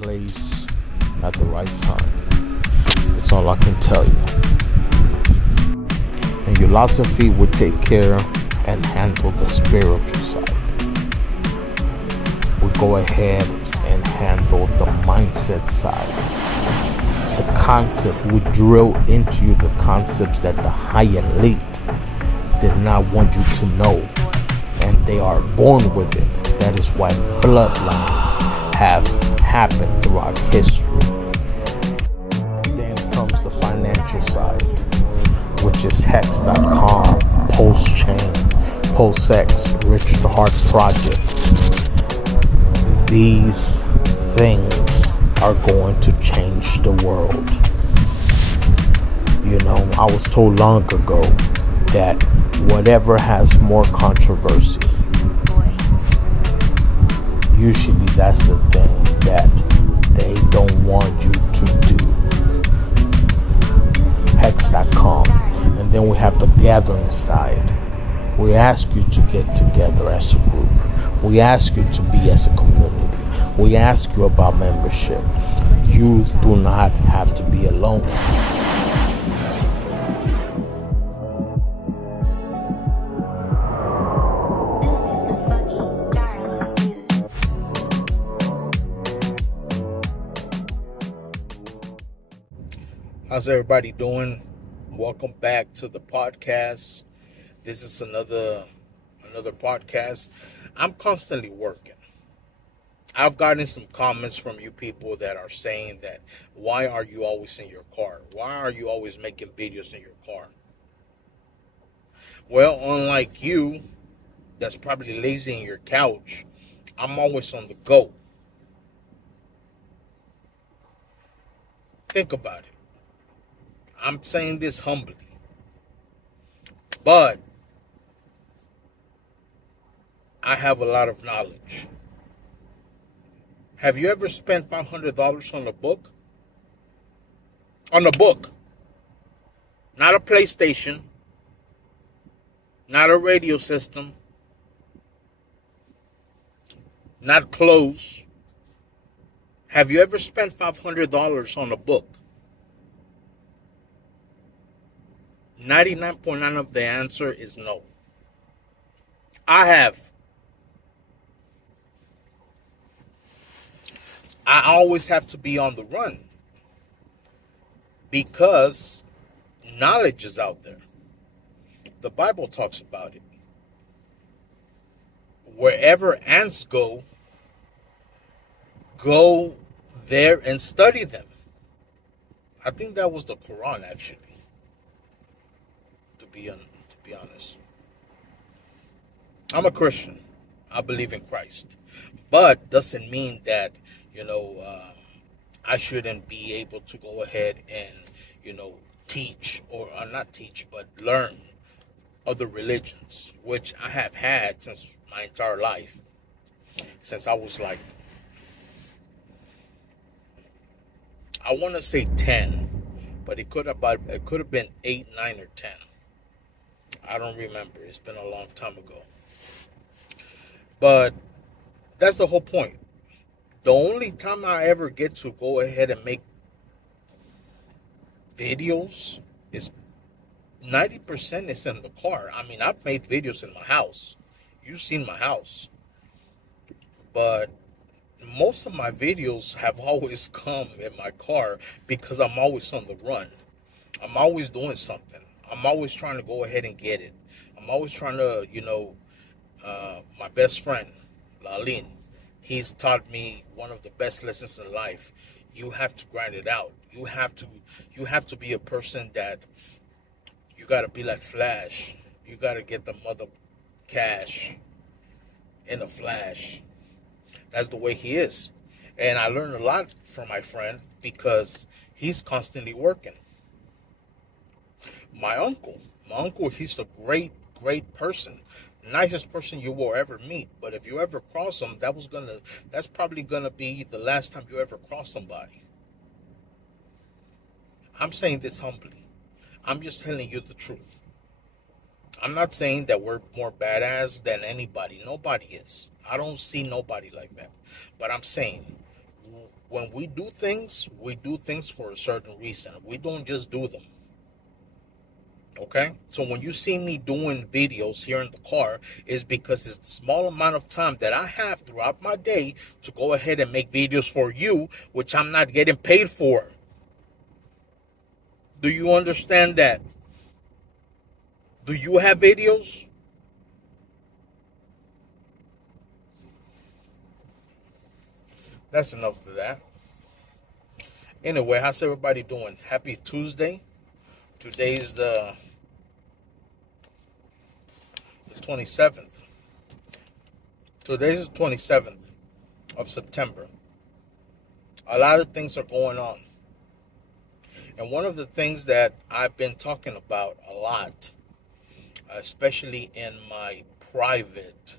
place at the right time. That's all I can tell you. And Ulosophy would take care and handle the spiritual side. We go ahead and handle the mindset side. The concept, we drill into you the concepts that the high elite did not want you to know, and they are born with it. That is why bloodlines have happened throughout history. Then comes the financial side, which is Hex.com, Postchain, PostX, Richard Hart projects. These things are going to change the world. You know, I was told long ago that whatever has more controversy, usually that's the thing that they don't want you to do. Hex.com. And then we have the gathering side. We ask you to get together as a group. We ask you to be as a community. We ask you about membership. You do not have to be alone. How's everybody doing? Welcome back to the podcast. This is another podcast. I'm constantly working. I've gotten some comments from you people that are saying that, why are you always in your car? Why are you always making videos in your car? Well, unlike you, that's probably lazy in your couch, I'm always on the go. Think about it. I'm saying this humbly, but I have a lot of knowledge. Have you ever spent $500 on a book? On a book. Not a PlayStation. Not a radio system. Not clothes. Have you ever spent $500 on a book? 99.9% of the answer is no. I have. I always have to be on the run because knowledge is out there. The Bible talks about it. Wherever ants go there and study them. I think that was the Quran, actually. To be honest, I'm a Christian. I believe in Christ, but doesn't mean that I shouldn't be able to go ahead and teach or not teach, but learn other religions, which I have had since my entire life, since I was like, I want to say 10, but it could have been 8, 9, or 10. I don't remember. It's been a long time ago. But that's the whole point. The only time I ever get to go ahead and make videos is 90% is in the car. I mean, I've made videos in my house. You've seen my house. But most of my videos have always come in my car because I'm always on the run. I'm always doing something. I'm always trying to go ahead and get it. I'm always trying to, my best friend, Lalin, he's taught me one of the best lessons in life. You have to grind it out. You have to be a person that you got to be like Flash. You got to get the mother cash in a flash. That's the way he is. And I learned a lot from my friend because he's constantly working. My uncle, he's a great person. Nicest person you will ever meet. But if you ever cross him, that's probably gonna be the last time you ever cross somebody. I'm saying this humbly. I'm just telling you the truth. I'm not saying that we're more badass than anybody. Nobody is. I don't see nobody like that. But I'm saying when we do things for a certain reason. We don't just do them. Okay? So when you see me doing videos here in the car, is because it's the small amount of time that I have throughout my day to go ahead and make videos for you, which I'm not getting paid for. Do you understand that? Do you have videos? That's enough of that. Anyway, how's everybody doing? Happy Tuesday. Today's the 27th. Today's the 27th of September. A lot of things are going on. And one of the things that I've been talking about a lot, especially in my private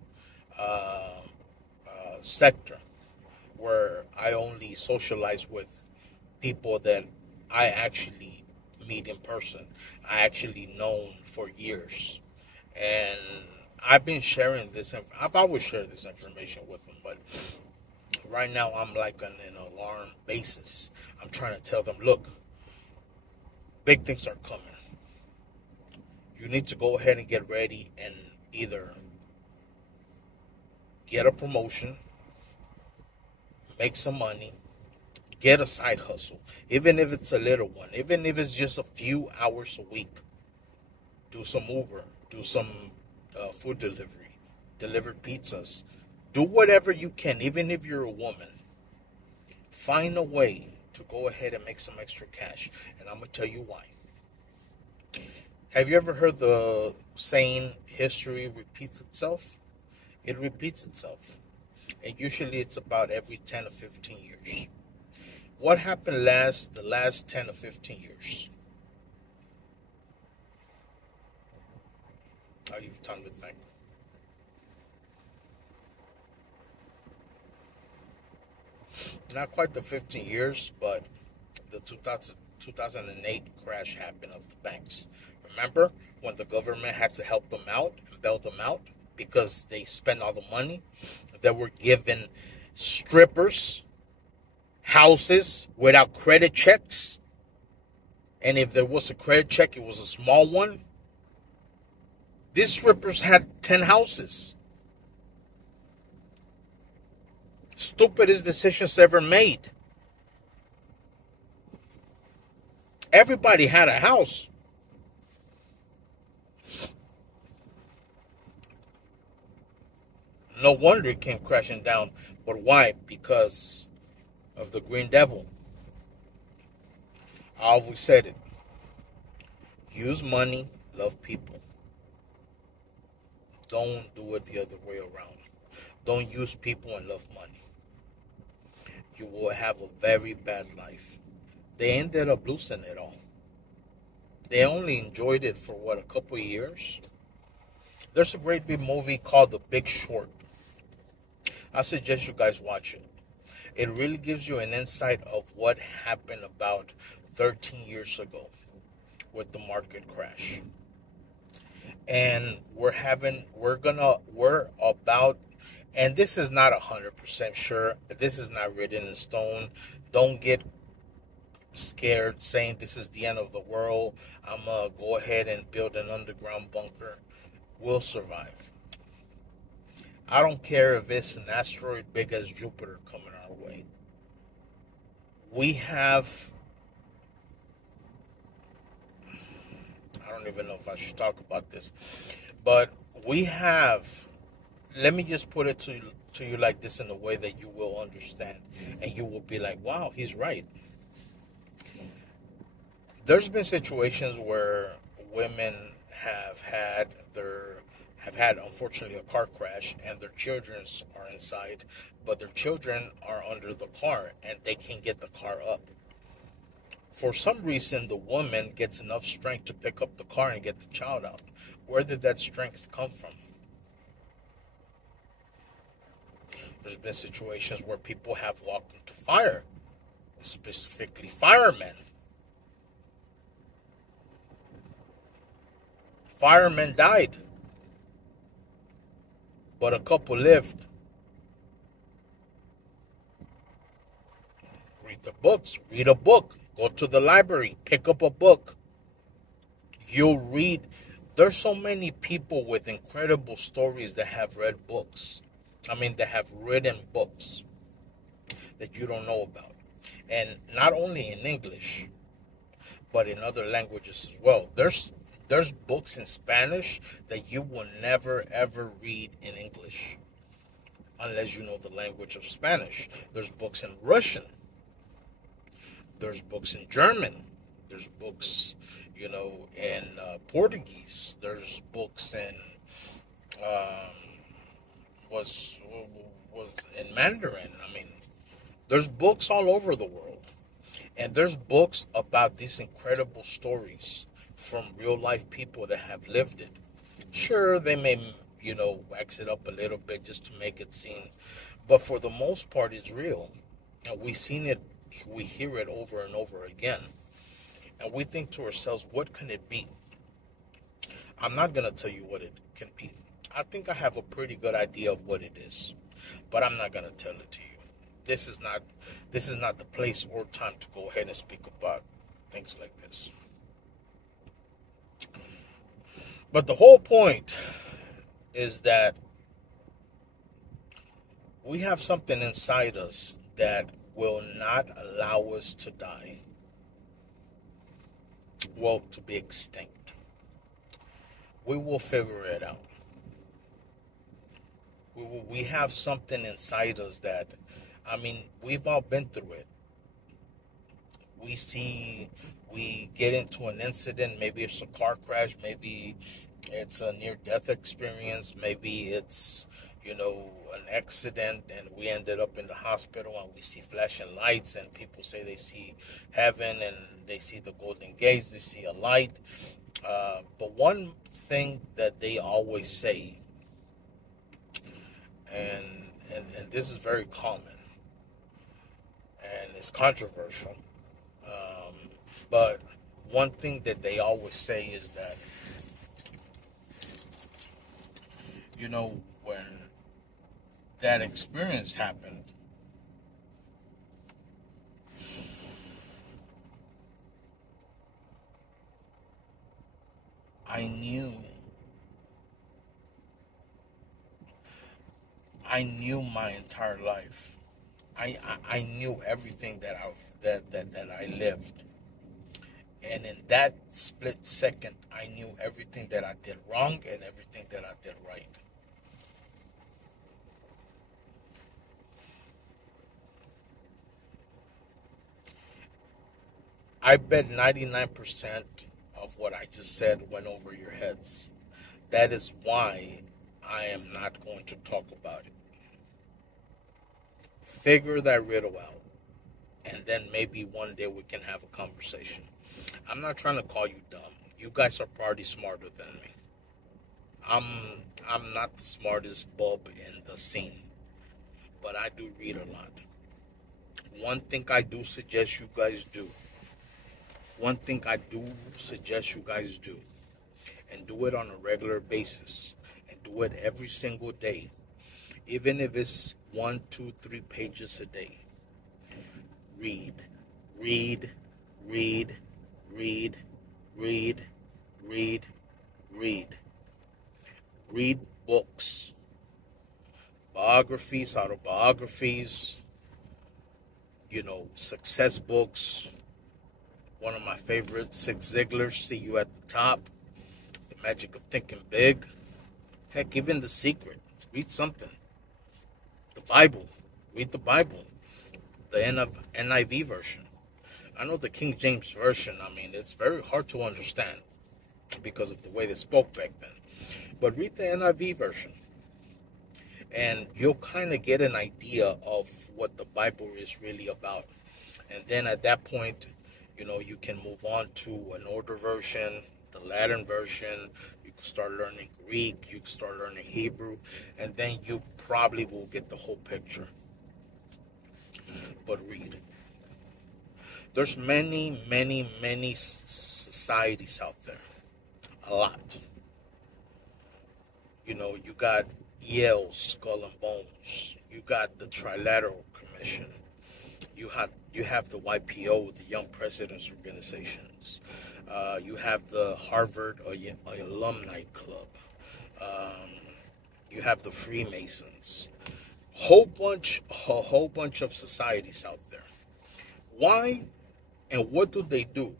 sector, where I only socialize with people that I actually meet in person. I actually known for years. And I've been sharing this. I've always shared this information with them, but right now I'm like on an alarm basis. I'm trying to tell them, look, big things are coming. You need to go ahead and get ready and either get a promotion, make some money, get a side hustle, even if it's a little one, even if it's just a few hours a week. Do some Uber, do some food delivery, deliver pizzas. Do whatever you can, even if you're a woman. Find a way to go ahead and make some extra cash. And I'm going to tell you why. Have you ever heard the saying, history repeats itself? It repeats itself. And usually it's about every 10 or 15 years. What happened the last 10 or 15 years? I'll give you time to think. Not quite the 15 years, but the 2008 crash happened of the banks. Remember when the government had to help them out and bail them out because they spent all the money? They were given strippers houses without credit checks. And if there was a credit check, it was a small one. These strippers had 10 houses. Stupidest decisions ever made. Everybody had a house. No wonder it came crashing down. But why? Because of the Green Devil. I always said it. Use money, love people. Don't do it the other way around. Don't use people and love money. You will have a very bad life. They ended up losing it all. They only enjoyed it for, a couple of years? There's a great big movie called The Big Short. I suggest you guys watch it. It really gives you an insight of what happened about 13 years ago with the market crash. And and this is not 100% sure. This is not written in stone. Don't get scared saying this is the end of the world. I'm going to go ahead and build an underground bunker. We'll survive. I don't care if it's an asteroid big as Jupiter coming our way. We have... I don't even know if I should talk about this. But we have... Let me just put it to you like this in a way that you will understand. And you will be like, wow, he's right. There's been situations where women have had unfortunately a car crash and their children are inside, but their children are under the car and they can't get the car up. For some reason, the woman gets enough strength to pick up the car and get the child out. Where did that strength come from? There's been situations where people have walked into fire, specifically firemen. Firemen died, but a couple lived. Read the books. Read a book. Go to the library. Pick up a book. You'll read. There's so many people with incredible stories that have read books. I mean, that have written books that you don't know about. And not only in English, but in other languages as well. There's books in Spanish that you will never ever read in English unless you know the language of Spanish. There's books in Russian. There's books in German. There's books, in Portuguese. There's books in was in Mandarin. I mean, there's books all over the world, and there's books about these incredible stories from real life people that have lived it. Sure, they may wax it up a little bit just to make it seem, but for the most part, it's real, and we hear it over and over again, and we think to ourselves, what can it be? I'm not going to tell you what it can be. I think I have a pretty good idea of what it is, but I'm not going to tell it to you. This is not the place or time to go ahead and speak about things like this. But the whole point is that we have something inside us that will not allow us to die. Well, to be extinct. We will figure it out. We have something inside us that, I mean, we've all been through it. We get into an incident, maybe it's a car crash, maybe it's a near-death experience, maybe it's, an accident, and we ended up in the hospital and we see flashing lights and people say they see heaven and they see the golden gates, they see a light. But one thing that they always say, and this is very common, and it's controversial, but one thing that they always say is that, when that experience happened, I knew my entire life. I knew everything that I lived. And in that split second, I knew everything that I did wrong and everything that I did right. I bet 99% of what I just said went over your heads. That is why I am not going to talk about it. Figure that riddle out, and then maybe one day we can have a conversation. I'm not trying to call you dumb. You guys are probably smarter than me. I'm not the smartest bulb in the scene, but I do read a lot. One thing I do suggest you guys do, and do it on a regular basis, and do it every single day, even if it's 1, 2, 3 pages a day. Read books, biographies, autobiographies, success books. One of my favorites, Zig Ziglar, See You at the Top, The Magic of Thinking Big. Heck, even The Secret. Read something. The Bible. Read the Bible. The NIV version. I know the King James Version, I mean, it's very hard to understand because of the way they spoke back then. But read the NIV version, and you'll kind of get an idea of what the Bible is really about. And then at that point, you can move on to an older version, the Latin version. You can start learning Greek, you can start learning Hebrew, and then you probably will get the whole picture. But read. There's many societies out there. A lot. You got Yale's Skull and Bones. You got the Trilateral Commission. You have the YPO, the Young Presidents Organizations. You have the Harvard Alumni Club. You have the Freemasons. A whole bunch of societies out there. Why and what do they do?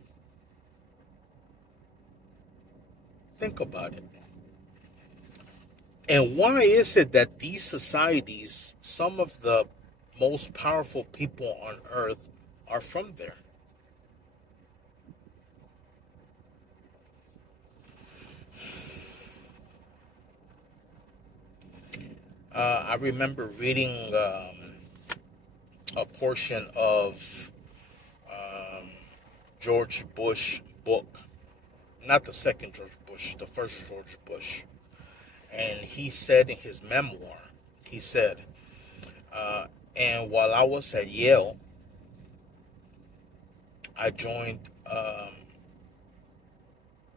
Think about it. And why is it that these societies, some of the most powerful people on earth, are from there? I remember reading a portion of George Bush book, not the second George Bush, the first George Bush. And he said in his memoir, he said, and while I was at Yale, I joined,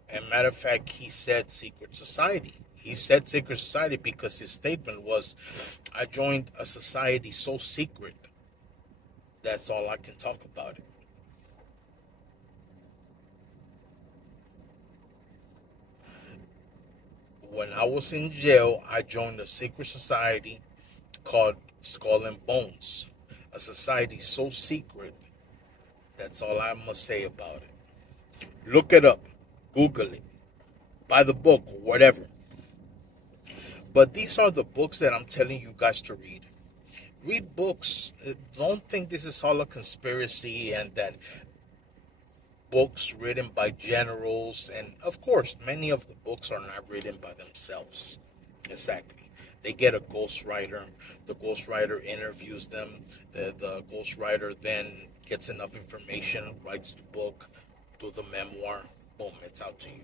and matter of fact, he said secret society. He said secret society because his statement was, I joined a society so secret, that's all I can talk about it. When I was in jail, I joined a secret society called Skull and Bones. A society so secret, that's all I must say about it. Look it up. Google it. Buy the book, or whatever. But these are the books that I'm telling you guys to read. Read books. Don't think this is all a conspiracy and that books written by generals. And of course, many of the books are not written by themselves. Exactly. They get a ghostwriter. The ghostwriter interviews them. The ghostwriter then gets enough information, writes the book, do the memoir. Boom, it's out to you.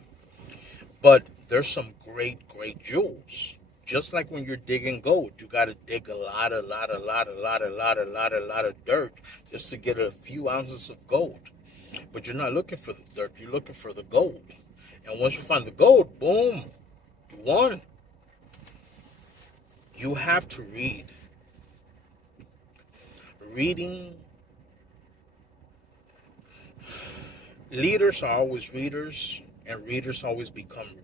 But there's some great jewels. Just like when you're digging gold, you got to dig a lot of dirt just to get a few ounces of gold. But you're not looking for the dirt, you're looking for the gold. And once you find the gold, boom, you won. You have to read. Reading. Leaders are always readers, and readers always become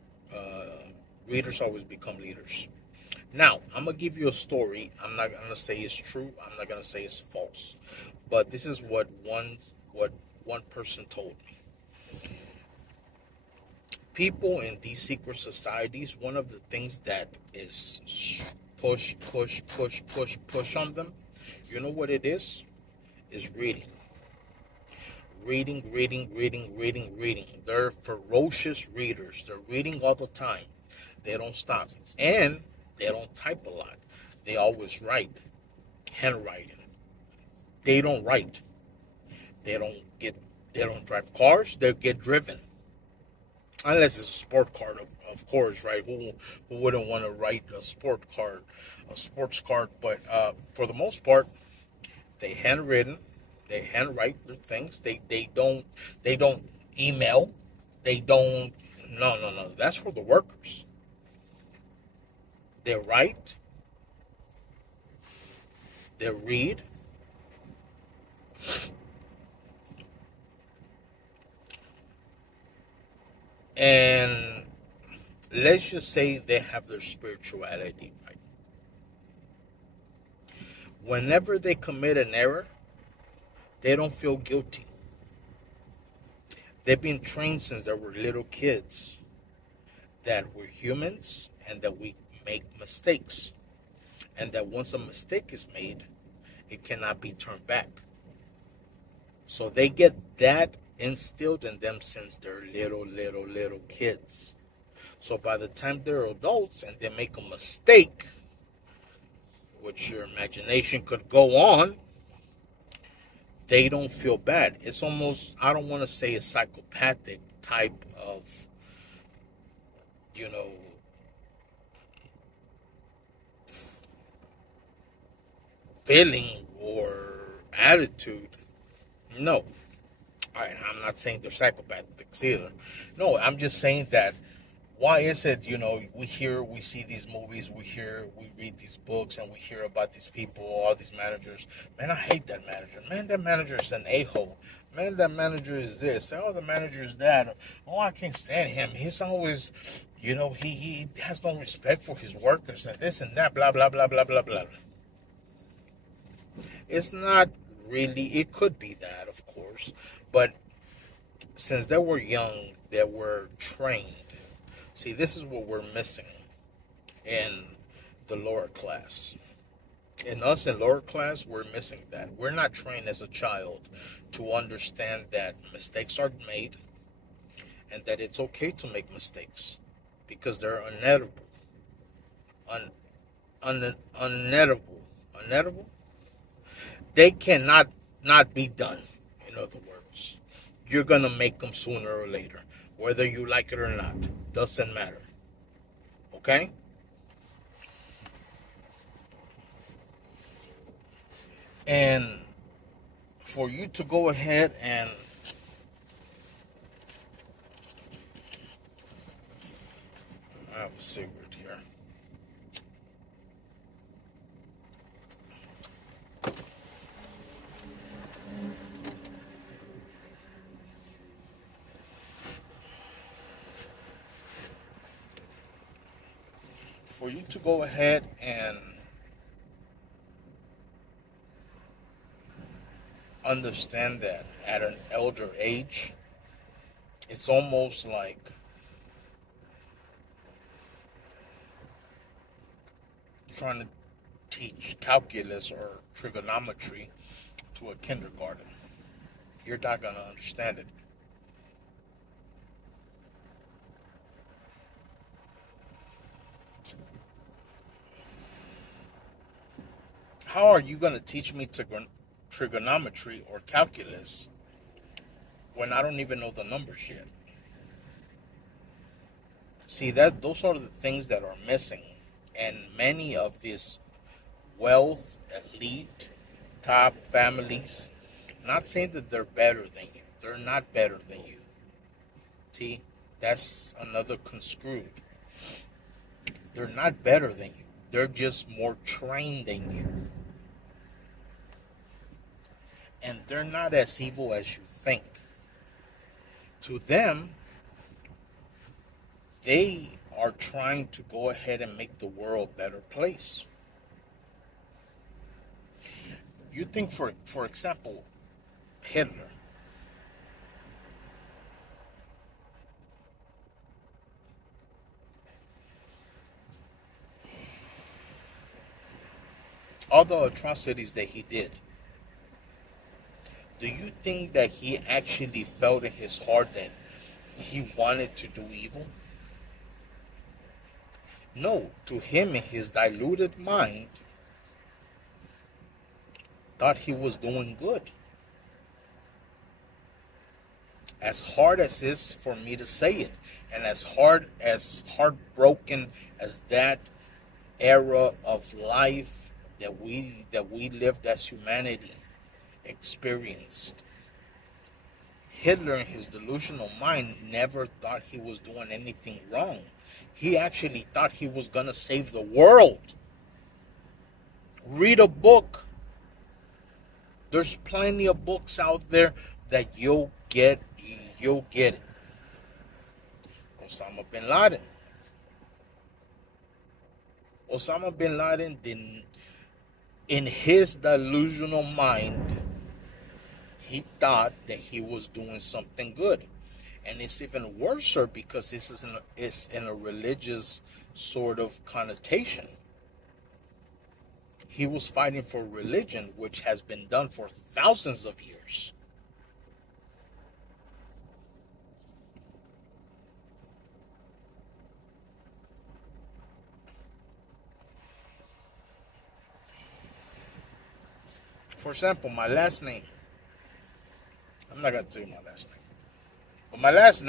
leaders. Now, I'm going to give you a story. I'm not going to say it's true. I'm not going to say it's false. But this is what one person told me. People in these secret societies, one of the things that is push on them, you know what it is? Is reading. Reading. They're ferocious readers. They're reading all the time. They don't stop. And they don't type a lot. They always write. Handwriting. They don't write. They don't drive cars. They get driven. Unless it's a sport car, of course, right? Who wouldn't want to write a sports car? But for the most part, they handwritten. They handwrite their things. They don't email. They don't. No. That's for the workers. They write. They read. And let's just say they have their spirituality right. Whenever they commit an error, they don't feel guilty. They've been trained since they were little kids that we're humans and that we make mistakes. And that once a mistake is made, it cannot be turned back. So they get that instilled in them since they're little kids. So by the time they're adults and they make a mistake, which your imagination could go on, they don't feel bad. It's almost, I don't want to say a psychopathic type of, feeling or attitude. No. I'm not saying they're psychopathics either. No, I'm just saying that Why is it, we see these movies, we read these books, and we hear about these people, all these managers. Man, I hate that manager. Man, that manager is an a-hole. Man, that manager is this. Oh, the manager is that. Oh, I can't stand him. He's always, he has no respect for his workers and this and that, blah, blah, blah, blah, blah, blah. It's not really, it could be that, of course. But since they were young, they were trained. See, this is what we're missing in the lower class. In us in lower class, we're missing that. We're not trained as a child to understand that mistakes are made and that it's okay to make mistakes because they're unedible. Unedible. They cannot not be done, in other words. You're going to make them sooner or later. Whether you like it or not. Doesn't matter. Okay? And for you to go ahead and I have a cigarette here. For you to go ahead and understand that at an elder age, it's almost like trying to teach calculus or trigonometry to a kindergarten. You're not going to understand it. How are you going to teach me trigonometry or calculus when I don't even know the numbers yet? See, those are the things that are missing. And many of these wealth, elite, top families, not saying that they're better than you. They're not better than you. See, that's another construed. They're not better than you. They're just more trained than you. And they're not as evil as you think. To them, they are trying to go ahead and make the world a better place. You think, for example, Hitler. All the atrocities that he did. Do you think that he actually felt in his heart that he wanted to do evil? No, to him in his diluted mind, thought he was doing good. As hard as it is for me to say it, and as heartbroken as that era of life that we lived as humanity experienced, Hitler in his delusional mind never thought he was doing anything wrong. He actually thought he was going to save the world. Read a book. There's plenty of books out there that you'll get it. Osama bin Laden. Osama bin Laden didn't, in his delusional mind, he thought that he was doing something good. And it's even worse because this is in a religious sort of connotation. He was fighting for religion, which has been done for thousands of years. For example, my last name. I'm not going to tell you my last name. But my last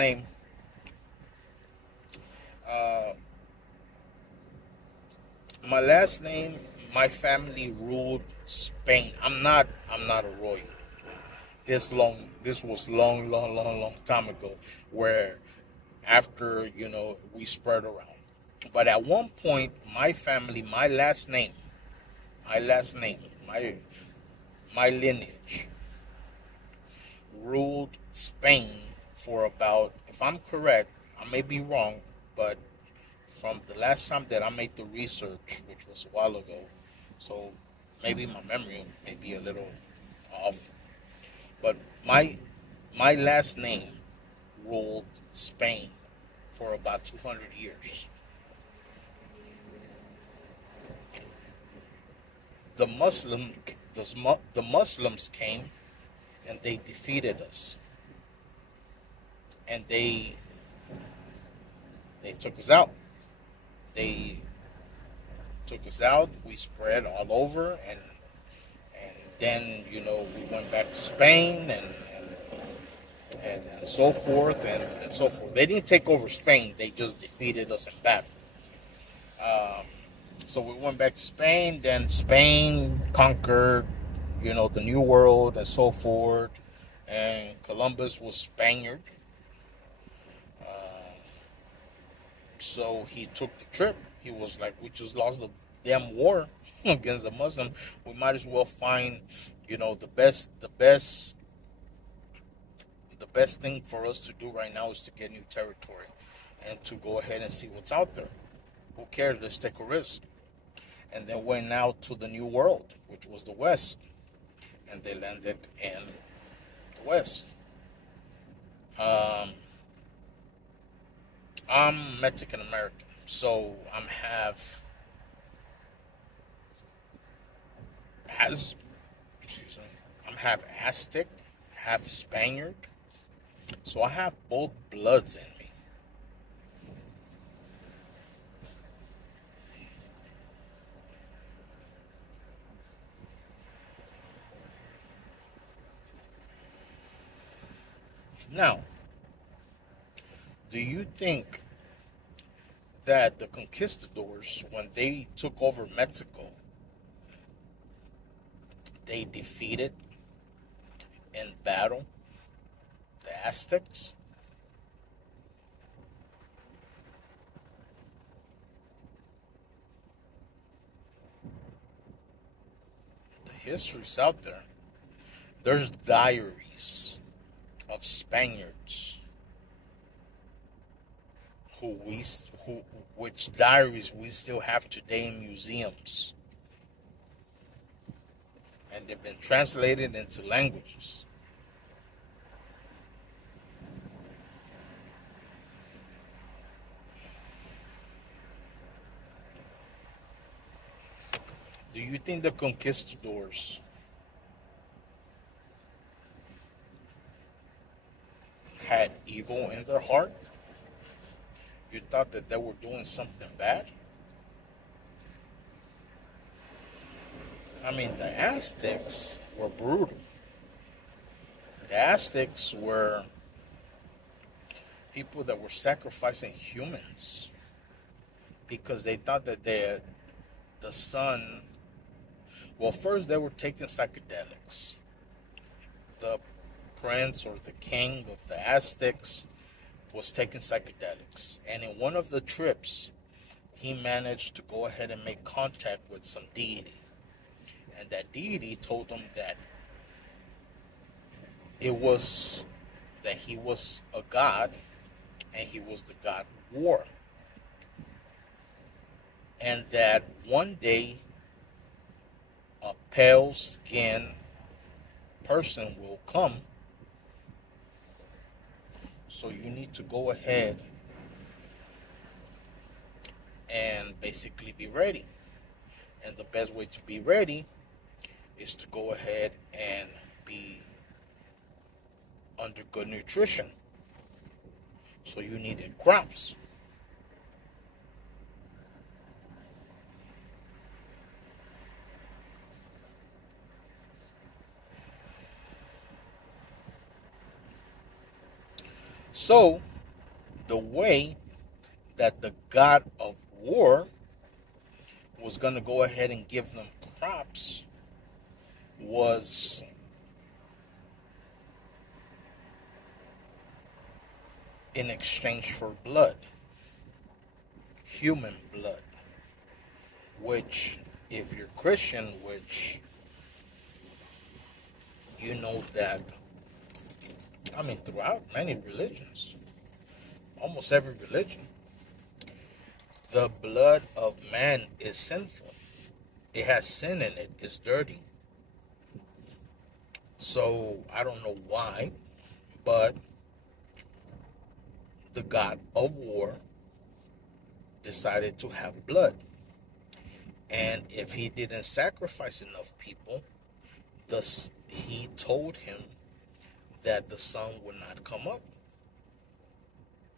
name, my family ruled Spain. I'm not a royal. This was long time ago, where after, you know, we spread around. But at one point, my family, my last name, my lineage ruled Spain for about, if I'm correct, I may be wrong, but from the last time that I made the research, which was a while ago, so maybe my memory may be a little off, but my last name ruled Spain for about 200 years. The Muslim, the Muslims came and they defeated us, and they took us out. They took us out. We spread all over, and then, you know, we went back to Spain and so forth and so forth. They didn't take over Spain. They just defeated us in battle. So we went back to Spain. Then Spain conquered, you know, the New World and so forth. And Columbus was Spaniard. So he took the trip. He was like, we just lost the damn war against the Muslim. We might as well find, you know, the best thing for us to do right now is to get new territory and to go ahead and see what's out there. Who cares? Let's take a risk. And then went out to the New World, which was the West. And they landed in the West. I'm Mexican American, so I'm half Aztec, half Spaniard. So I have both bloods in me. Now, do you think that the conquistadors, when they took over Mexico, they defeated in battle the Aztecs? The history's out there. There's diaries of Spaniards which diaries we still have today in museums, and they've been translated into languages. Do you think the conquistadors had evil in their heart? You thought that they were doing something bad? I mean, the Aztecs were brutal. The Aztecs were people that were sacrificing humans because they thought that the sun... Well, first they were taking psychedelics. The prince or the king of the Aztecs was taking psychedelics, and in one of the trips he managed to go ahead and make contact with some deity, and that deity told him that he was a god, and he was the god of war, and that one day a pale skinned person will come. So you need to go ahead and basically be ready. And the best way to be ready is to go ahead and be under good nutrition. So you needed crops. So, the way that the god of war was going to go ahead and give them crops was in exchange for blood, human blood, which, if you're Christian, which you know that, I mean, throughout many religions, almost every religion, the blood of man is sinful. It has sin in it. It's dirty. So I don't know why, but the god of war decided to have blood. And if he didn't sacrifice enough people, he told him that the sun would not come up,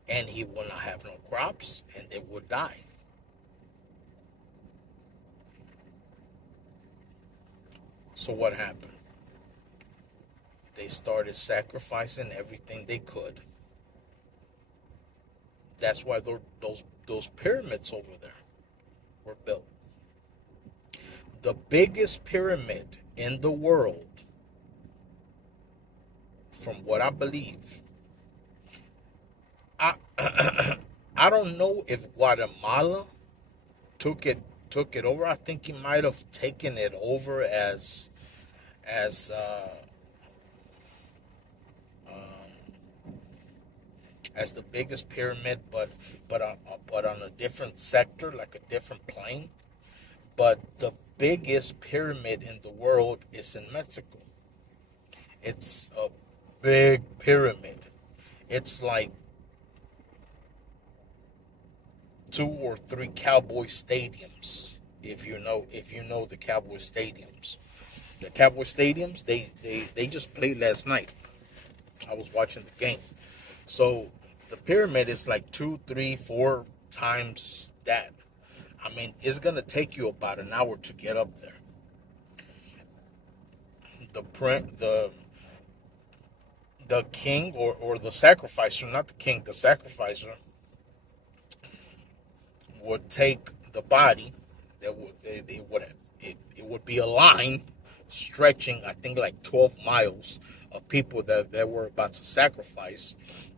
and he will not have no crops, and they will die. So what happened? They started sacrificing everything they could. That's why those pyramids over there were built. The biggest pyramid in the world, from what I believe, I don't know if Guatemala took it over. I think he might have taken it over as the biggest pyramid, but on a different sector, like a different plane. But the biggest pyramid in the world is in Mexico. It's a big pyramid. It's like 2 or 3 Cowboy stadiums. If you know the Cowboy stadiums. The Cowboy stadiums, they just played last night. I was watching the game. So the pyramid is like 2, 3, 4 times that. I mean, it's gonna take you about an hour to get up there. The king or the sacrificer, not the king, the sacrificer would take the body. It would be a line stretching, I think, like 12 miles of people that were about to sacrifice.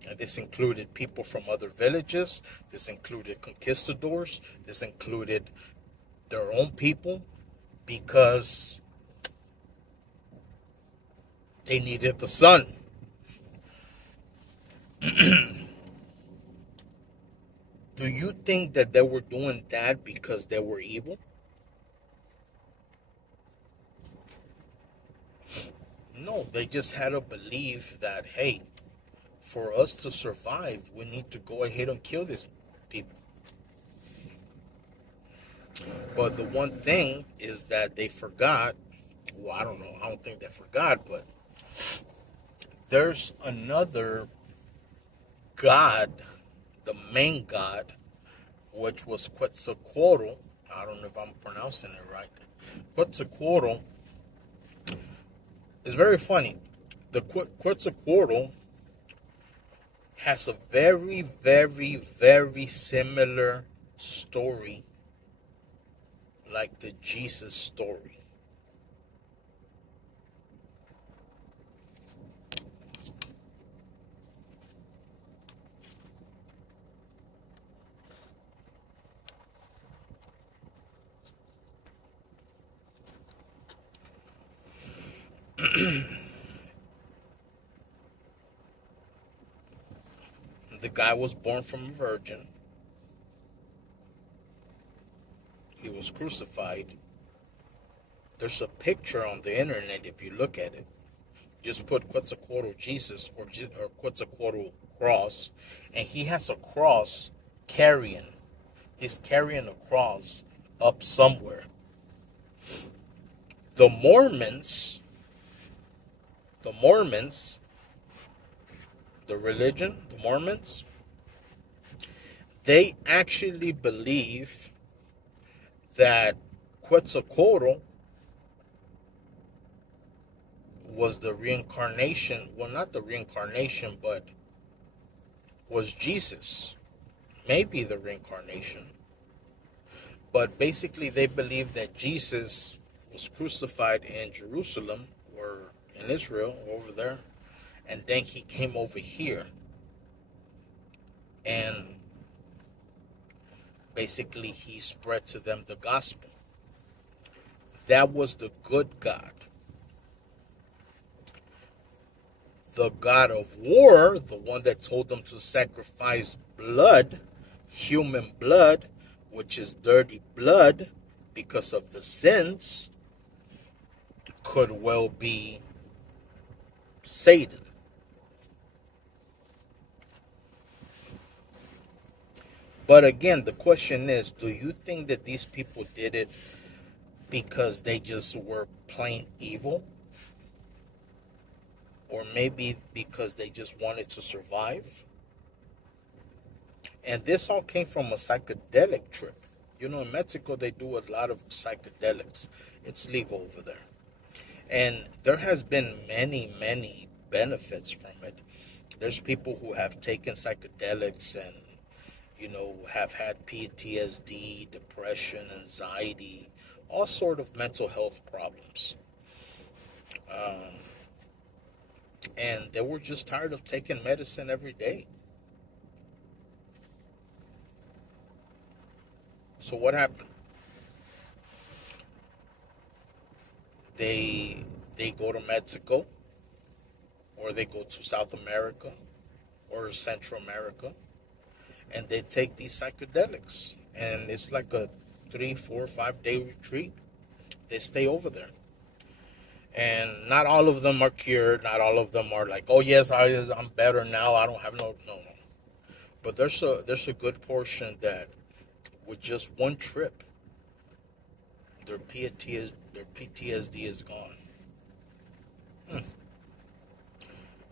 And this included people from other villages. This included conquistadors. This included their own people, because they needed the sun. Do you think that they were doing that because they were evil? No, they just had to believe that, hey, for us to survive, we need to go ahead and kill these people. But the one thing is that they forgot, well, I don't know, I don't think they forgot, but there's another god, the main god, which was Quetzalcoatl. I don't know if I'm pronouncing it right. Quetzalcoatl is very funny. The Quetzalcoatl has a very, very, very similar story like the Jesus story. The guy was born from a virgin. He was crucified. There's a picture on the internet if you look at it. Just put Quetzalcoatl Jesus or Quetzalcoatl cross, and he has a cross carrying. He's carrying a cross up somewhere. The Mormons, the religion, the Mormons, they actually believe that Quetzalcoatl was the reincarnation, well, not the reincarnation, but was Jesus. Maybe the reincarnation. But basically they believe that Jesus was crucified in Jerusalem, or in Israel, over there, and then he came over here And basically he spread to them the gospel. That was the good God. The God of war, the one that told them to sacrifice blood, human blood, which is dirty blood because of the sins, could well be Satan. But again, the question is, do you think that these people did it because they just were plain evil? Or maybe because they just wanted to survive? And this all came from a psychedelic trip. You know, in Mexico, they do a lot of psychedelics. It's legal over there. And there has been many, many benefits from it. There's people who have taken psychedelics and, you know, have had PTSD, depression, anxiety, all sort of mental health problems. And they were just tired of taking medicine every day. So what happened? They go to Mexico, or they go to South America or Central America, and they take these psychedelics. And it's like a 3, 4, 5 day retreat. They stay over there. And not all of them are cured. Not all of them are like, oh yes, I'm better now. I don't have no. But there's a good portion that with just one trip, their PTSD is gone.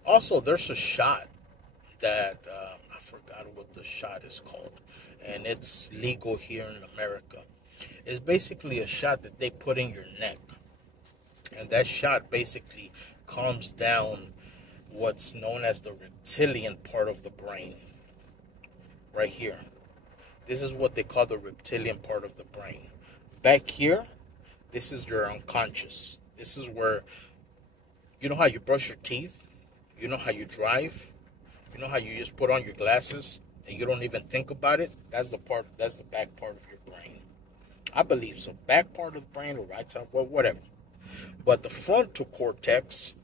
Also, there's a shot that I forgot what the shot is called, and it's legal here in America. It's basically a shot that they put in your neck. And that shot basically calms down what's known as the reptilian part of the brain. Right here. This is what they call the reptilian part of the brain. Back here, this is your unconscious. This is where, you know how you brush your teeth? You know how you drive? You know how you just put on your glasses and you don't even think about it? That's the back part of your brain. I believe so. Back part of the brain or right side, well, whatever. But the frontal cortex,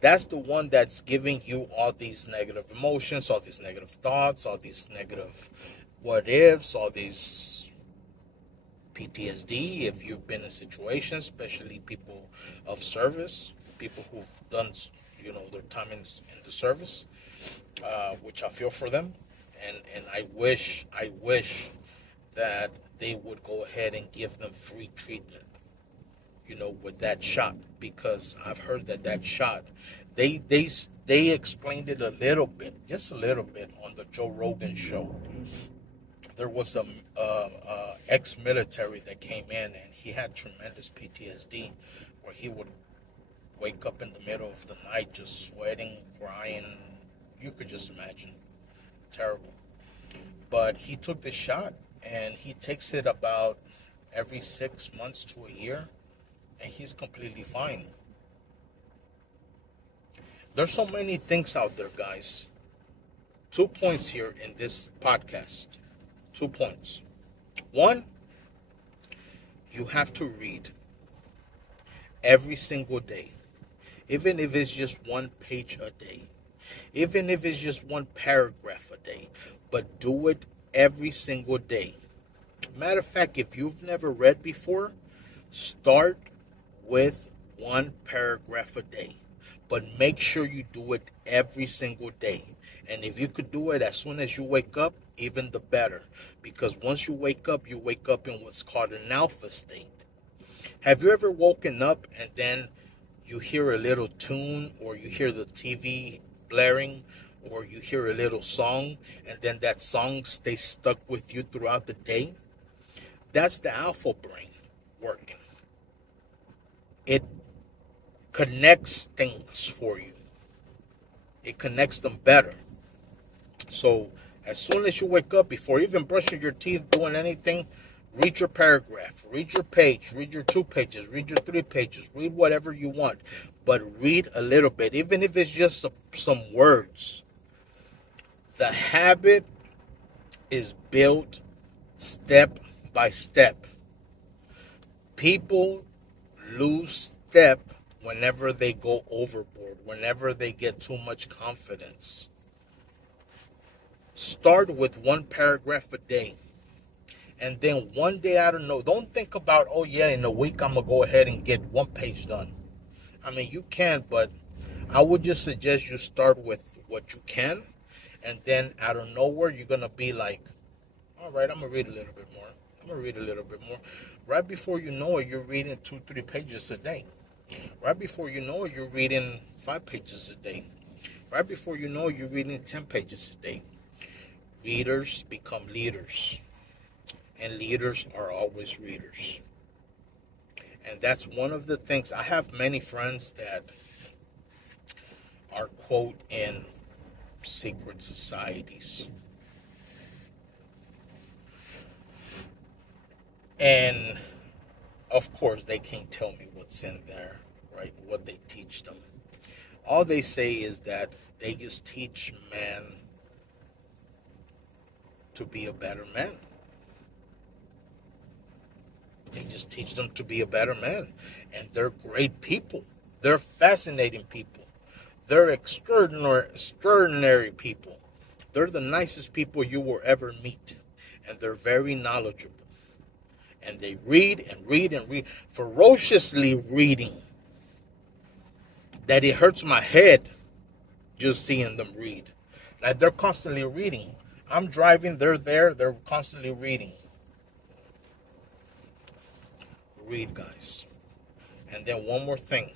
that's the one that's giving you all these negative emotions, all these negative thoughts, all these negative what ifs, all these PTSD. If you've been in situations, especially people of service, people who've done, you know, their time in the service, which I feel for them, and I wish that they would go ahead and give them free treatment, you know, with that shot, because I've heard that shot, they explained it a little bit, just a little bit, on the Joe Rogan show. There was a ex-military that came in, and he had tremendous PTSD, where he would wake up in the middle of the night just sweating, crying. You could just imagine. Terrible. But he took the shot, and he takes it about every 6 months to a year, and he's completely fine. There's so many things out there, guys. 2 points here in this podcast. 2 points. One, you have to read every single day. Even if it's just 1 page a day. Even if it's just 1 paragraph a day. But do it every single day. Matter of fact, if you've never read before, start with 1 paragraph a day. But make sure you do it every single day. And if you could do it as soon as you wake up, even the better. Because once you wake up in what's called an alpha state. Have you ever woken up and then you hear a little tune, or you hear the TV blaring, or you hear a little song, and then that song stays stuck with you throughout the day? That's the alpha brain working. It connects things for you. It connects them better. So as soon as you wake up, before even brushing your teeth, doing anything, read your paragraph, read your page, read your 2 pages, read your 3 pages, read whatever you want. But read a little bit, even if it's just some words. The habit is built step by step. People lose step whenever they go overboard, whenever they get too much confidence. Start with 1 paragraph a day. And then one day, I don't know, don't think about, oh yeah, in a week I'm going to go ahead and get 1 page done. I mean, you can, but I would just suggest you start with what you can. And then out of nowhere, you're going to be like, all right, I'm going to read a little bit more. I'm going to read a little bit more. Right before you know it, you're reading 2-3 pages a day. Right before you know it, you're reading 5 pages a day. Right before you know it, you're reading 10 pages a day. Readers become leaders. And leaders are always readers. And that's one of the things. I have many friends that are, quote, in secret societies. And, of course, they can't tell me what's in there, right? What they teach them. All they say is that they just teach man to be a better man. They just teach them to be a better man. And they're great people. They're fascinating people. They're extraordinary people. They're the nicest people you will ever meet. And they're very knowledgeable. And they read and read and read. Ferociously reading. That it hurts my head just seeing them read. Like they're constantly reading. I'm driving, they're there, they're constantly reading. Read, guys. And then one more thing.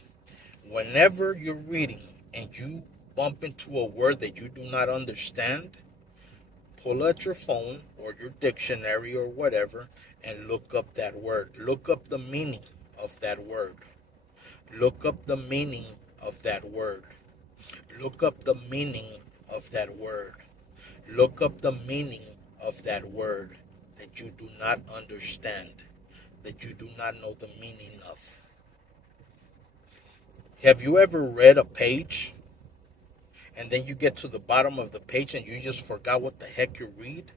Whenever you're reading and you bump into a word that you do not understand, pull out your phone or your dictionary or whatever and look up that word. Look up the meaning of that word. Look up the meaning of that word. Look up the meaning of that word. Look up the meaning of that word that you do not understand, that you do not know the meaning of. Have you ever read a page and then you get to the bottom of the page and you just forgot what the heck you read?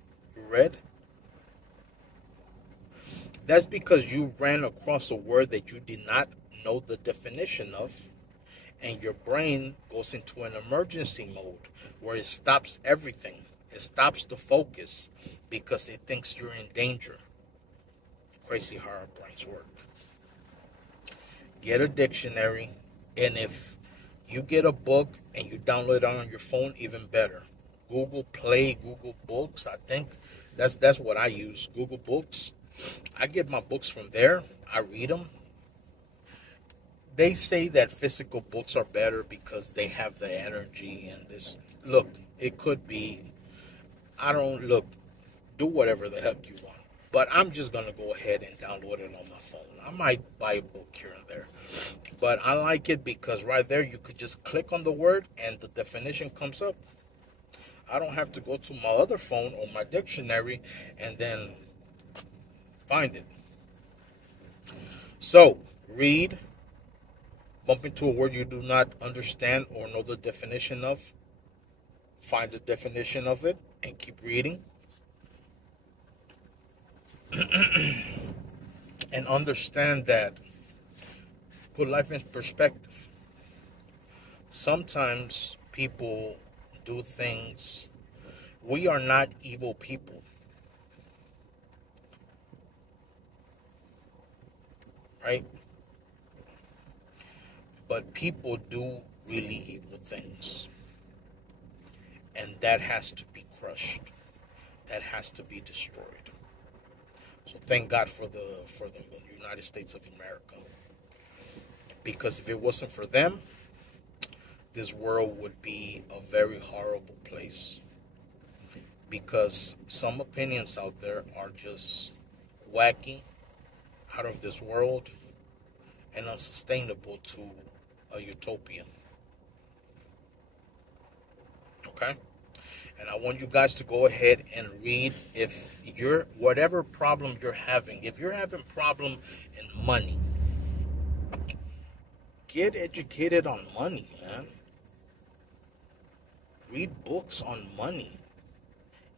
That's because you ran across a word that you did not know the definition of, and your brain goes into an emergency mode where it stops everything. It stops the focus because it thinks you're in danger. Crazy how our brains work. Get a dictionary, and if you get a book and you download it on your phone, even better. Google Play, Google Books, I think that's what I use. Google Books. I get my books from there. I read them. They say that physical books are better because they have the energy and this. Look, it could be. Do whatever the heck you want. But I'm just going to go ahead and download it on my phone. I might buy a book here and there. But I like it because right there you could just click on the word and the definition comes up. I don't have to go to my other phone or my dictionary and then find it. So, read. Bump into a word you do not understand or know the definition of. Find the definition of it and keep reading. And understand that, put life in perspective. Sometimes people do things. We are not evil people. Right? But people do really evil things. And that has to be crushed. That has to be destroyed. So thank God for the United States of America. Because if it wasn't for them, this world would be a very horrible place. Because some opinions out there are just wacky, out of this world, and unsustainable to a utopia. Okay? And I want you guys to go ahead and read. If you're, whatever problem you're having, if you're having problem in money, get educated on money, man. Read books on money.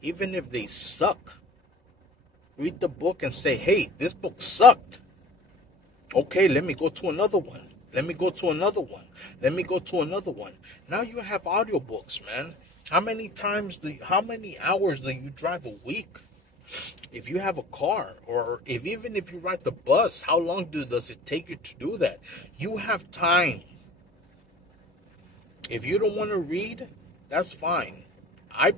even if they suck. Read the book and say, hey, this book sucked. Okay, let me go to another one. Let me go to another one. Let me go to another one. Now you have audiobooks, man. How many hours do you drive a week? If you have a car, or even if you ride the bus, how long does it take you to do that? You have time. If you don't want to read, that's fine. I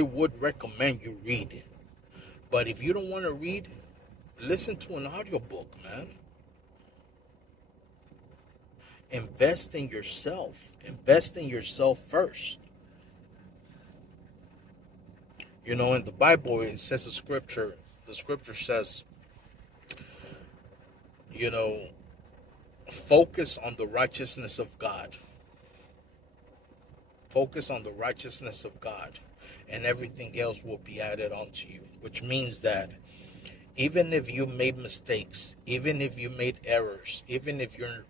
would recommend you read it. But if you don't want to read, listen to an audiobook, man. Invest in yourself. Invest in yourself first. You know, in the Bible, it says the scripture says, you know, focus on the righteousness of God. Focus on the righteousness of God, and everything else will be added onto you. Which means that even if you made mistakes, even if you made errors, even if you're,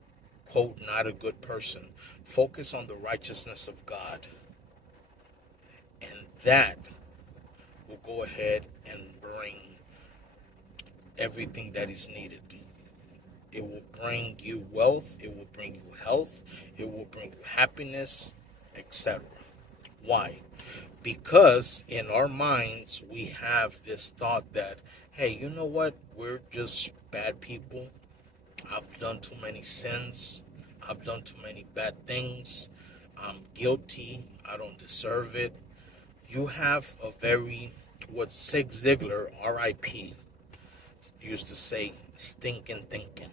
quote, not a good person, focus on the righteousness of God. And that will go ahead and bring everything that is needed. It will bring you wealth. It will bring you health. It will bring you happiness, etc. Why? Because in our minds, we have this thought that, hey, you know what? We're just bad people. I've done too many sins. I've done too many bad things. I'm guilty. I don't deserve it. You have a very, what Zig Ziglar, R.I.P., used to say, stinking thinking.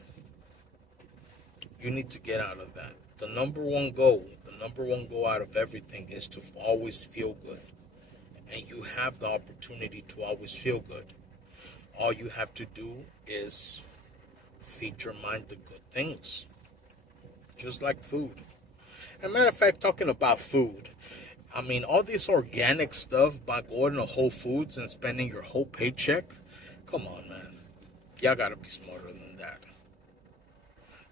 You need to get out of that. The number one goal out of everything is to always feel good. And you have the opportunity to always feel good. All you have to do is feed your mind the good things. Just like food. As a matter of fact, talking about food, I mean, all this organic stuff by going to Whole Foods and spending your whole paycheck, come on, man. Y'all gotta be smarter than that.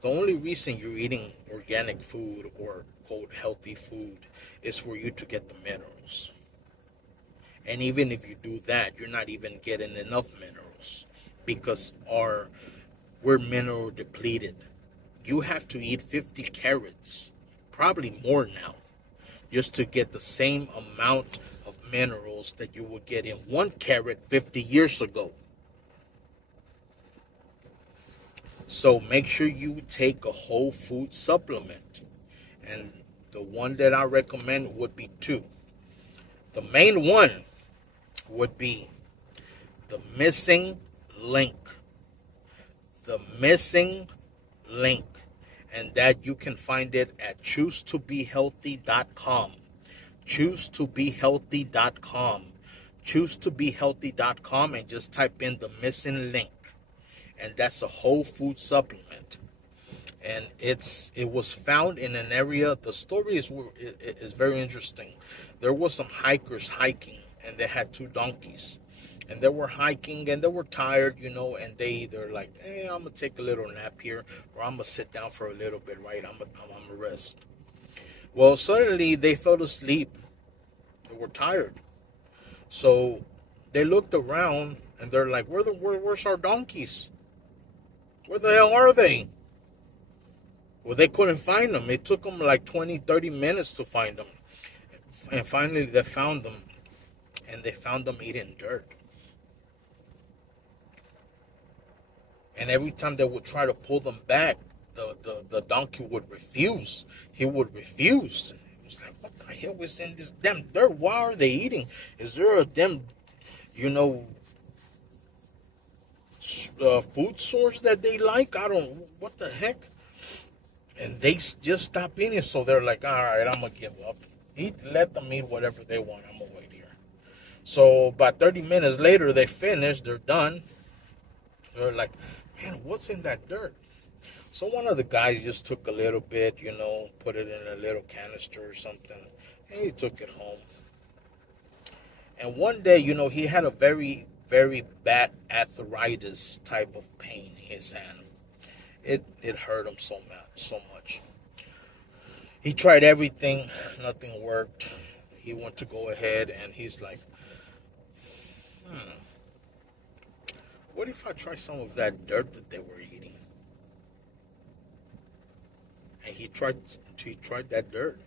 The only reason you're eating organic food or, quote, healthy food is for you to get the minerals. And even if you do that, you're not even getting enough minerals because we're mineral depleted. You have to eat 50 carrots, probably more now, just to get the same amount of minerals that you would get in 1 carrot 50 years ago. So make sure you take a whole food supplement. And the one that I recommend would be 2. The main one would be the missing link. The missing link. And that you can find it at choosetobehealthy.com. choosetobehealthy.com. choosetobehealthy.com and just type in the missing link. And that's a whole food supplement. And it was found in an area. The story is very interesting. There was some hikers hiking, and they had 2 donkeys. And they were hiking, and they were tired, you know, and they're like, hey, I'm going to take a little nap here, or I'm going to sit down for a little bit, right? I'm going to rest. Well, suddenly they fell asleep. They were tired. So they looked around, and they're like, where's our donkeys? Where the hell are they? Well, they couldn't find them. It took them like 20, 30 minutes to find them. And finally they found them. And they found them eating dirt. And every time they would try to pull them back, the donkey would refuse. He would refuse. He was like, what the hell is in this damn dirt? Why are they eating? Is there a damn, food source that they like? What the heck? And they just stopped eating. So they're like, all right, I'm going to give up. Let them eat whatever they want. I'm going to wait here. So about 30 minutes later, they finished. They're done. They're like, man, what's in that dirt? So one of the guys just took a little bit, put it in a little canister or something. And he took it home. And one day, he had a very, very bad arthritis type of pain in his hand. It hurt him so much. He tried everything. Nothing worked. he went to go ahead and he's like, what if I try some of that dirt that they were eating? And he tried that dirt.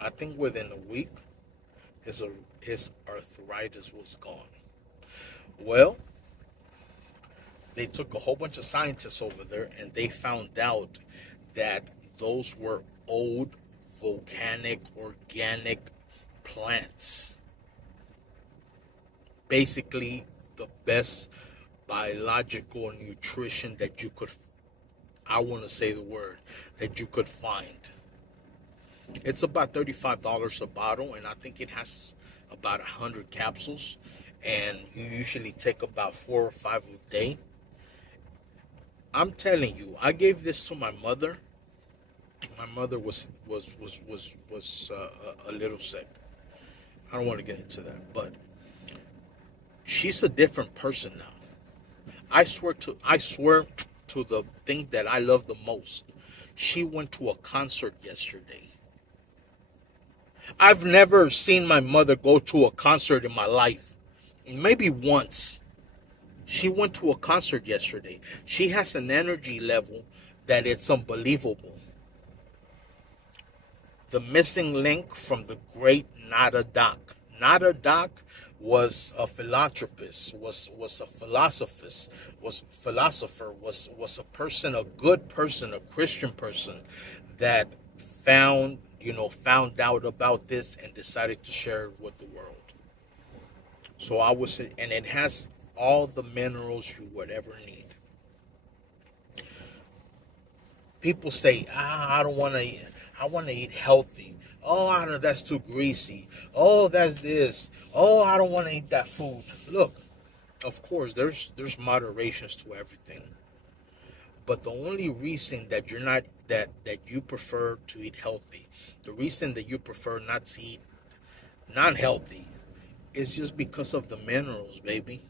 I think within a week, his arthritis was gone. Well, they took a whole bunch of scientists over there, and they found out that those were old volcanic organic plants. Basically, the best biological nutrition that you could, I want to say the word, that you could find. It's about $35 a bottle, and I think it has about 100 capsules, and you usually take about 4 or 5 a day. I'm telling you, I gave this to my mother. My mother was a little sick. I don't want to get into that, but she's a different person now. I swear to the thing that I love the most. She went to a concert yesterday. I've never seen my mother go to a concert in my life. Maybe once. She went to a concert yesterday. She has an energy level that it's unbelievable. The missing link from the great Nada Doc. Nada Doc was a philanthropist, was a philosophist, was a person, a good person, a Christian person that found out about this and decided to share it with the world. So and it has all the minerals you would ever need. People say, I don't want to eat. I want to eat healthy. Oh, I don't know, that's too greasy. Oh, that's this. Oh, I don't want to eat that food. Look, of course, there's moderations to everything. But the only reason that you're not that you prefer to eat healthy, the reason that you prefer not to eat non-healthy, is just because of the minerals, baby.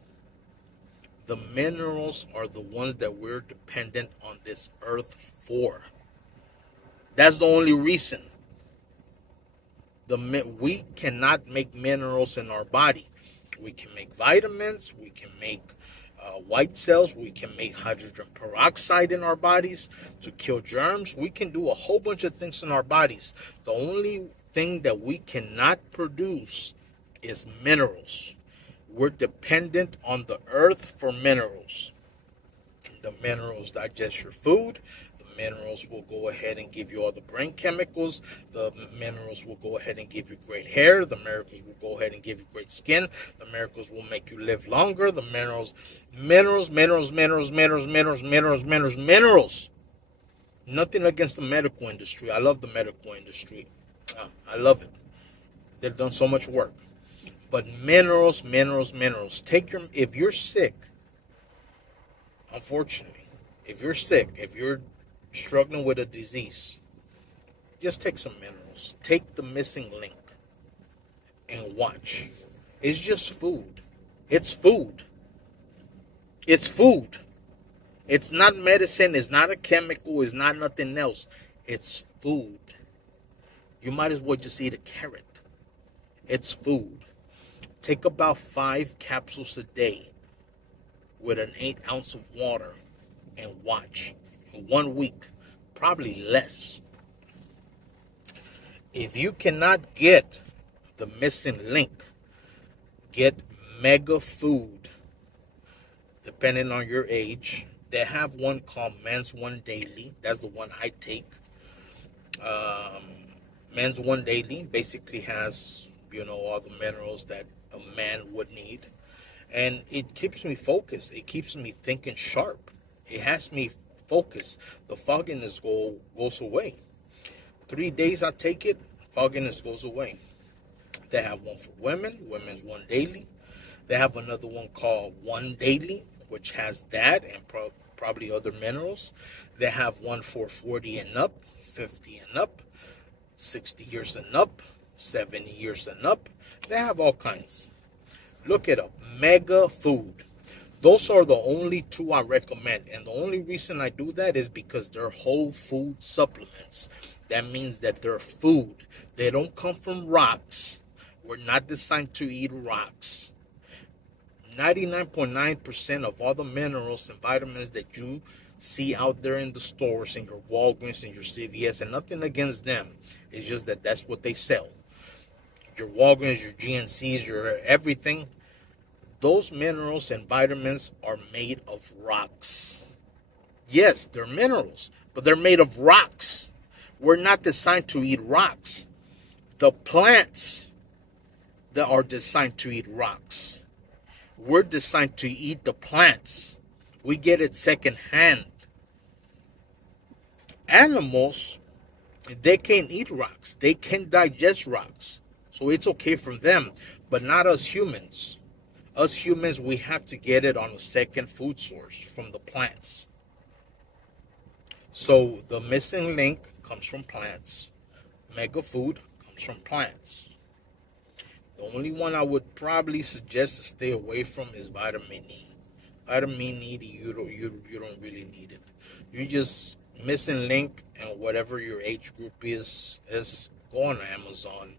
The minerals are the ones that we're dependent on this earth for. That's the only reason. We cannot make minerals in our body. We can make vitamins. We can make white cells. We can make hydrogen peroxide in our bodies to kill germs. We can do a whole bunch of things in our bodies. The only thing that we cannot produce is minerals. We're dependent on the earth for minerals. The minerals digest your food. The minerals will go ahead and give you all the brain chemicals. The minerals will go ahead and give you great hair. The minerals will go ahead and give you great skin. The minerals will make you live longer. The minerals. Nothing against the medical industry. I love the medical industry. I love it. They've done so much work. But minerals. If you're sick, unfortunately, if you're sick, if you're struggling with a disease, just take some minerals. Take the missing link and watch. It's just food. It's food. It's food. It's not medicine. It's not a chemical. It's not nothing else. It's food. You might as well just eat a carrot. It's food. Take about 5 capsules a day with an 8 ounce of water and watch. In 1 week, probably less. If you cannot get the missing link, get Mega Food. Depending on your age, they have one called Men's One Daily. That's the one I take. Men's One Daily basically has, all the minerals that a man would need. And it keeps me focused. It keeps me thinking sharp. It has me focused. The fogginess goes away. 3 days I take it, fogginess goes away. They have one for women, Women's One Daily. They have another one called One Daily, which has that and probably other minerals. They have one for 40 and up, 50 and up, 60 years and up, 70 years and up. They have all kinds. Look it up. Mega Food. Those are the only two I recommend. And the only reason I do that is because they're whole food supplements. That means that they're food. They don't come from rocks. We're not designed to eat rocks. 99.9% of all the minerals and vitamins that you see out there in the stores, in your Walgreens and your CVS, and nothing against them. It's just that that's what they sell. Your Walgreens, your GNCs, your everything. Those minerals and vitamins are made of rocks. Yes, they're minerals, but they're made of rocks. We're not designed to eat rocks. The plants that are designed to eat rocks. We're designed to eat the plants. We get it secondhand. Animals, they can't eat rocks. They can digest rocks. So it's okay for them, but not us humans. Us humans, we have to get it on a second food source from the plants. So the missing link comes from plants. Mega food comes from plants. The only one I would probably suggest to stay away from is vitamin E. Vitamin E, you don't really need it. You just missing link, and whatever your age group is go on Amazon.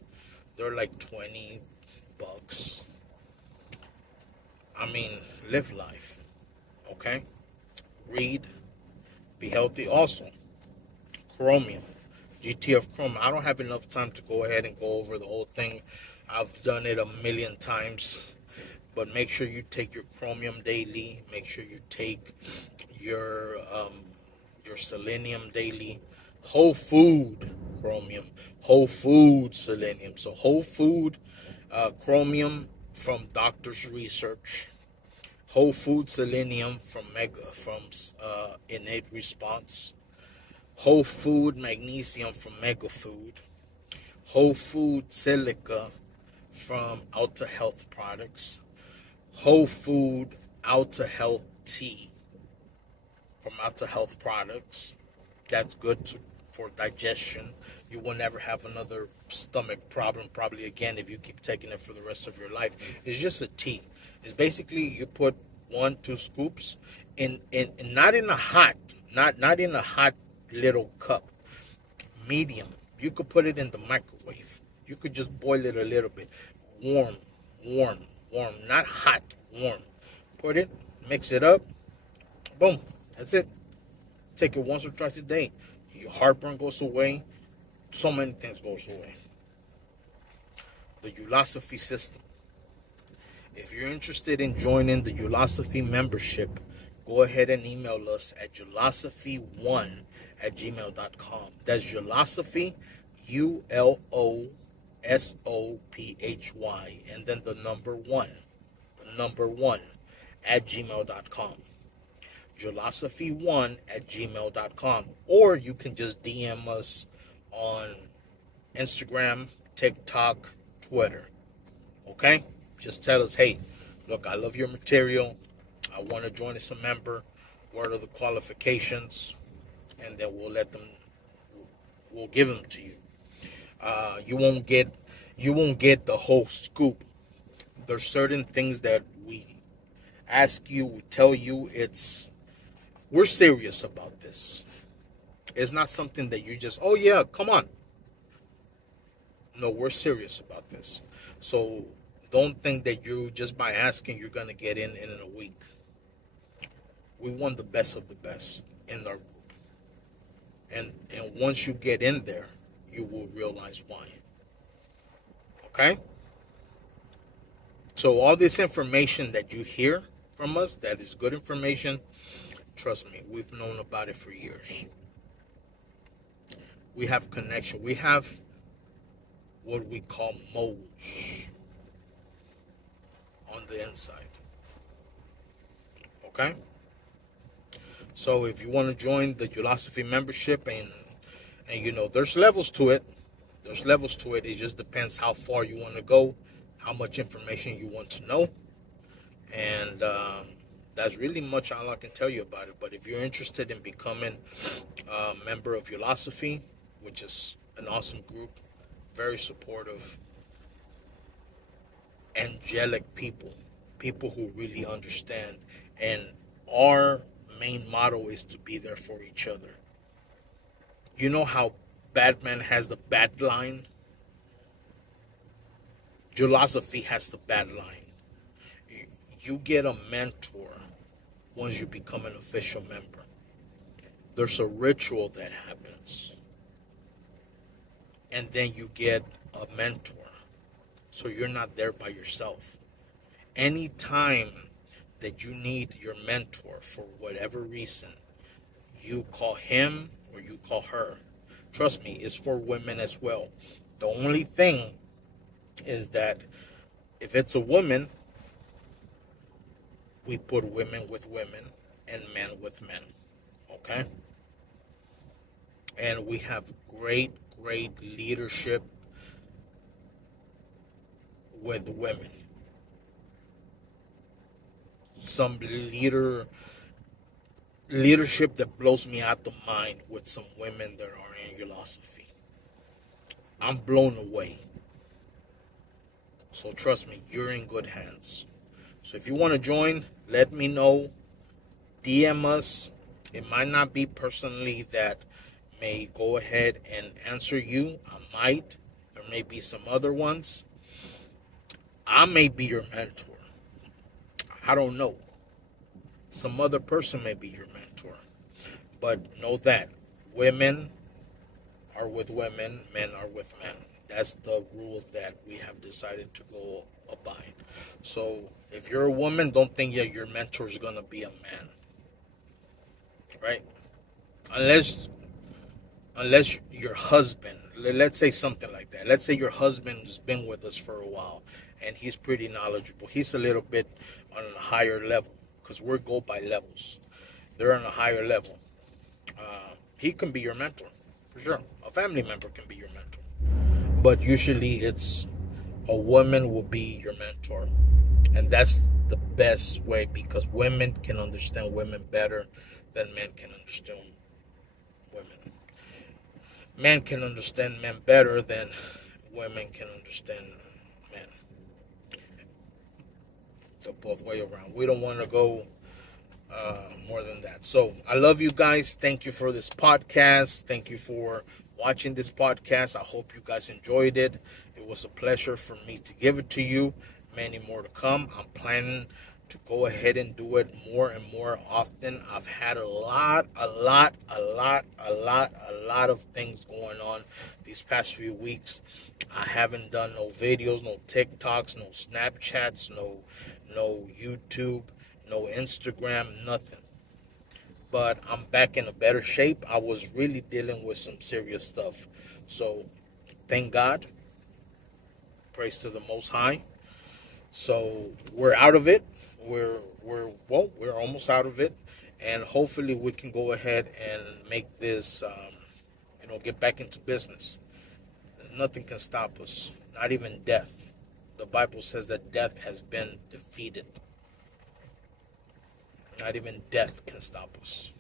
They're like $20. I mean, live life. Okay? Read. Be healthy. Also, Chromium. GTF Chromium. I don't have enough time to go ahead and go over the whole thing. I've done it a million times. But make sure you take your Chromium daily. Make sure you take your Selenium daily. Whole food Chromium. Whole food Selenium. So whole food Chromium from doctor's research. Whole food Selenium from Innate response. Whole food Magnesium from Mega Food. Whole food Silica from Alta Health Products. Whole food Alta Health Tea from Alta Health Products. That's good for digestion. You will never have another stomach problem probably again if you keep taking it for the rest of your life. It's just a tea. It's basically you put 1-2 scoops in not in a hot, not in a hot little cup. Medium. You could put it in the microwave. You could just boil it a little bit. Warm, not hot, warm. Put it, mix it up. Boom. That's it. Take it once or twice a day. Your heartburn goes away. So many things goes away. The Ulosophy System. If you're interested in joining the Ulosophy membership, go ahead and email us at ulosophy1@gmail.com. That's Ulosophy, ULOSOPHY, and then the number 1 at gmail.com. Ulosophy1@gmail.com. Or you can just DM us on Instagram, TikTok, Twitter. Okay? Just tell us, hey, look, I love your material. I want to join as a member. What are the qualifications? And then we'll give them to you. You won't get the whole scoop. There's certain things that we ask you, we tell you, we're serious about this. It's not something that you just, oh yeah, come on. No, we're serious about this. So don't think that you, just by asking, you're going to get in a week. We want the best of the best in our group. And once you get in there, you will realize why. Okay? So all this information that you hear from us, that is good information, trust me, we've known about it for years. We have connection. We have what we call moles on the inside. Okay? So if you want to join the Ulosophy membership, and you know, there's levels to it. It just depends how far you want to go, how much information you want to know. And that's really much all I can tell you about it. But if you're interested in becoming a member of Ulosophy, which is an awesome group, very supportive, angelic people who really understand And our main motto is to be there for each other. You know how Batman has the bat line? Ulosophy has the bat line. You get a mentor once you become an official member. There's a ritual that happens. And then you get a mentor. So you're not there by yourself. Anytime that you need your mentor for whatever reason, you call him or you call her. Trust me, it's for women as well. The only thing is that if it's a woman, we put women with women and men with men. Okay? And we have great leadership with women. Some leadership that blows me out the mind with some women that are in Ulosophy. I'm blown away. So trust me, you're in good hands. So if you want to join, let me know. DM us. It might not be personally that may go ahead and answer you. I might. There may be some other ones. I may be your mentor. I don't know. Some other person may be your mentor. But know that women are with women, men are with men. That's the rule that we have decided to go abide. So if you're a woman, don't think that your mentor is going to be a man. Right? Unless your husband, let's say something like that. Let's say your husband's been with us for a while and he's pretty knowledgeable. He's a little bit on a higher level because we go by levels. They're on a higher level. He can be your mentor, for sure. A family member can be your mentor. But usually it's a woman will be your mentor. And that's the best way because women can understand women better than men can understand women. Men can understand men better than women can understand men. So both way around. We don't want to go more than that. So I love you guys. Thank you for this podcast. Thank you for watching this podcast. I hope you guys enjoyed it. It was a pleasure for me to give it to you. Many more to come. I'm planning to go ahead and do it more and more often. I've had a lot of things going on these past few weeks. I haven't done no videos, no TikToks, no Snapchats, no YouTube, no Instagram, nothing. But I'm back in a better shape. I was really dealing with some serious stuff. So thank God. Praise to the Most High. So we're out of it. We're almost out of it, and hopefully we can go ahead and make this, get back into business. Nothing can stop us, not even death. The Bible says that death has been defeated. Not even death can stop us.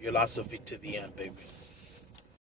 Ulosophy to the end, baby.